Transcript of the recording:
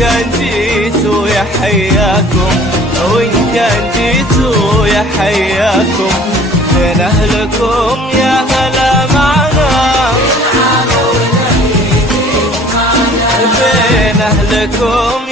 كان جيتوا يا حياكم، وإن كان جيتوا يا حياكم، بين أهلكم يا هلا معنا، بين أهلكم